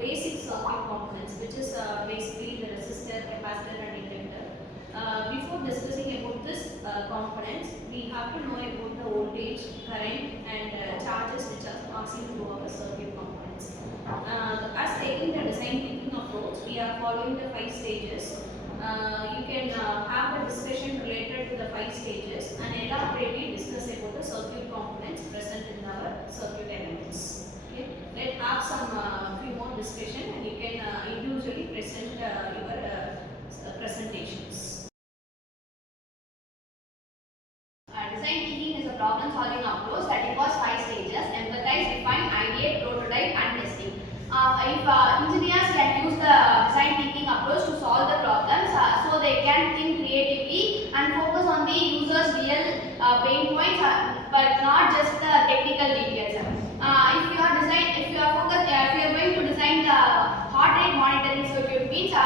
basic circuit components, which is basically the resistor, capacitor and inductor. Before discussing about this components, we have to know about the voltage, current and charges which are passing through our circuit components. As taking the design thinking approach, we are following the 5 stages. You can have a discussion related to the 5 stages and elaborately discuss about the circuit components present in our circuit elements. Okay. Let's have some few more discussion and you can individually present your presentations. Design thinking is a problem solving approach that involves 5 stages: empathize, define, ideate, prototype and testing. If engineers can use the design thinking approach to solve the problems, so they can think creatively and focus on the user's real pain points, but not just the technical details. If you are going to design the heart rate monitoring circuit, means we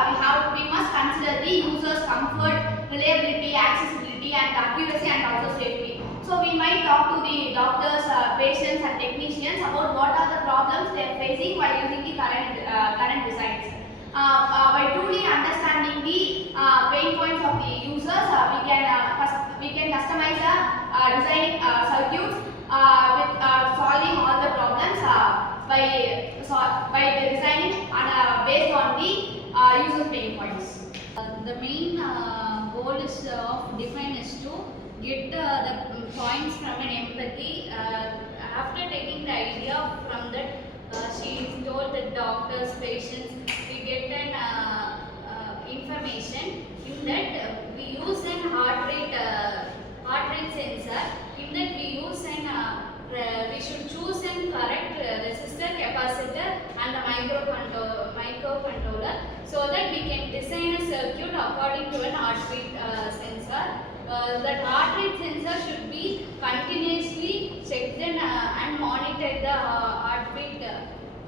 must consider the user's comfort, reliability, accessibility and accuracy and also safety. So we might talk to the doctors, patients and technicians about what are the problems they are facing while using the current designs. By truly understanding the pain points of the users, we can customize the design circuits with solving all the problems by designing based on the user pain points. The main goal is of define is to get the points from an empathy. After taking the idea from that, she is told that doctors, patients, we get an information. In that we use an heart rate sensor. In that we use we should choose an correct resistor, capacitor and the microcontroller, so that we can design a circuit according to an heart rate sensor. That heart rate sensor should be continuously checked and monitor the heartbeat,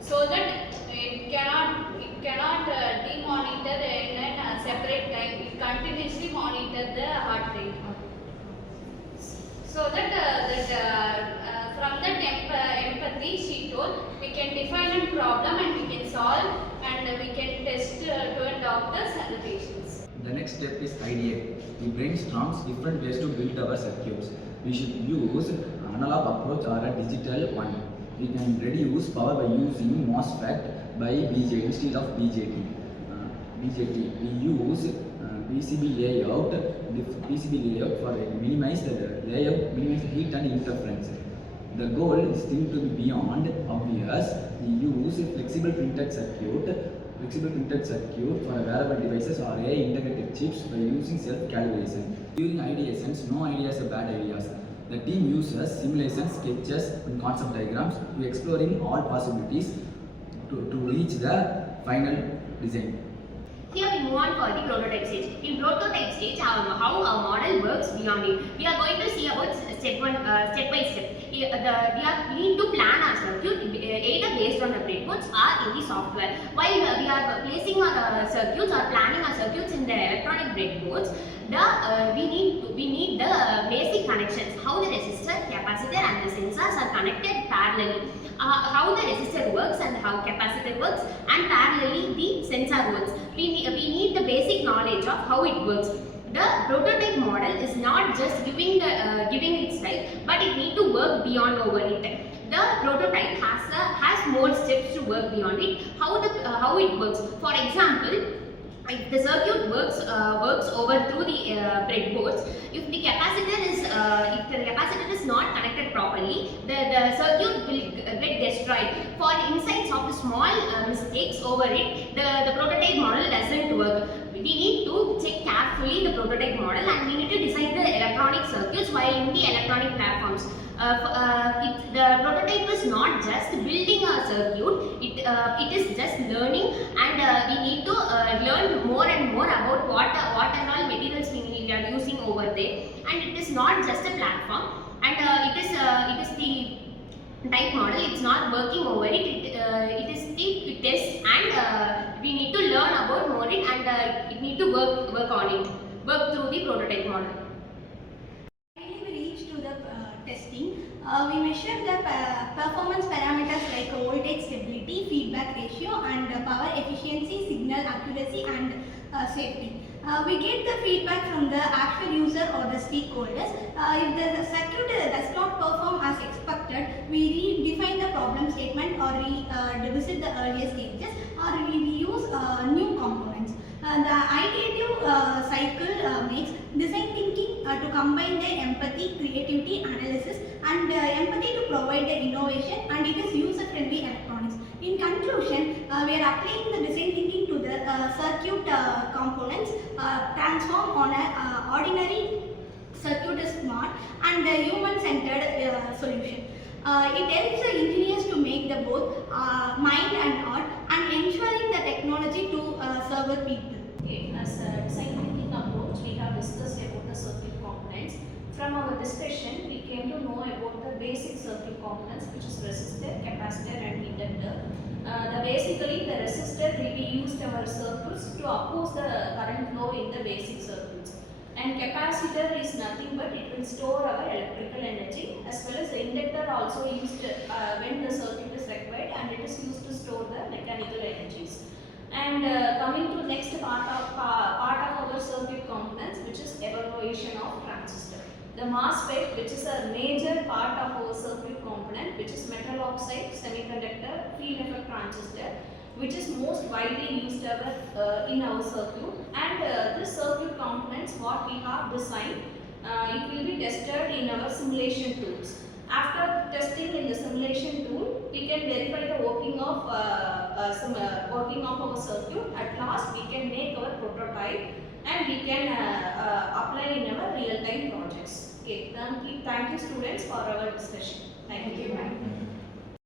so that it cannot demonitor in a separate time. It continuously monitor the heart rate, so that from that empathy, she told, we can define a problem and we can solve and we can test to our doctors and the patients. The next step is ideate. We brainstorm different ways to build our circuits. We should use analog approach or a digital one. We can reduce power by using MOSFET by BJT instead of BJT. We use PCB layout for minimize the heat and interference. The goal is still to be beyond obvious. We use flexible printed circuit for wearable devices or AI integrated chips by using self-calibration. During ideations, no ideas are bad ideas. The team uses simulations, sketches and concept diagrams to exploring all possibilities to reach the final design. Here we move on for the prototype stage. In prototype stage, how our model works beyond it. We are going to see about step by step. We need to plan our circuit either based on the breadboards or in the software. While we are placing our circuits or planning our circuits in the electronic breadboards, we need the basic connections. How the resistor, capacitor and the sensors are connected parallelly. How the resistor works and how capacitor works, and parallelly the sensor works. We need the basic knowledge of how it works. The prototype model is not just giving its type, but it need to work beyond over it. The prototype has more steps to work beyond it. How it works. For example, if the circuit works over through the breadboards, if the capacitor is not connected properly, the circuit will get destroyed. For insights of the small mistakes over it, the prototype model doesn't work. We need to check carefully the prototype model and we need to design the electronic circuits while in the electronic platforms. The prototype is not just building a circuit, it is just learning, and we need to learn more and more about what and all materials we are using over there. And it is not just a platform, and it is the type model. It's not working over it. It is the test, and we need to learn about more it, and it need to work through the prototype model. Testing, we measure the performance parameters like voltage stability, feedback ratio and accuracy and safety. We get the feedback from the actual user or the stakeholders. If the circuit does not perform as expected, we redefine the problem statement or revisit the earlier stages, or we use new components. The iterative cycle makes design thinking to combine the empathy, creativity, analysis, and empathy to provide the innovation, and it is user-friendly electronics. In conclusion, we are applying the design thinking to the circuit components, transform on an ordinary circuit is smart and human-centered solution. It helps the engineers to make the both mind and art, and ensuring the technology to serve the people. Okay, as a design thinking approach, we have discussed about the circuit components. From our discussion, we came to know about the basic circuit components, which is resistor, capacitor, and inductor. Basically, the resistor will be used in our circuits to oppose the current flow in the basic circuits. And capacitor is nothing but it will store our electrical energy, as well as the inductor also used when the circuit is required, and it is used to store the mechanical energies. And coming to next part of our circuit components, which is evaluation of transistor. The MOSFET, which is a major part of our circuit component, which is metal oxide semiconductor field effect transistor, which is most widely used in our circuit. And this circuit components, what we have designed, it will be tested in our simulation tools. After testing in the simulation tool, we can verify the working of our circuit. At last, we can make our prototype, and we can apply in our real-time projects. Okay, thank you students for our discussion. Thank you. Thank you.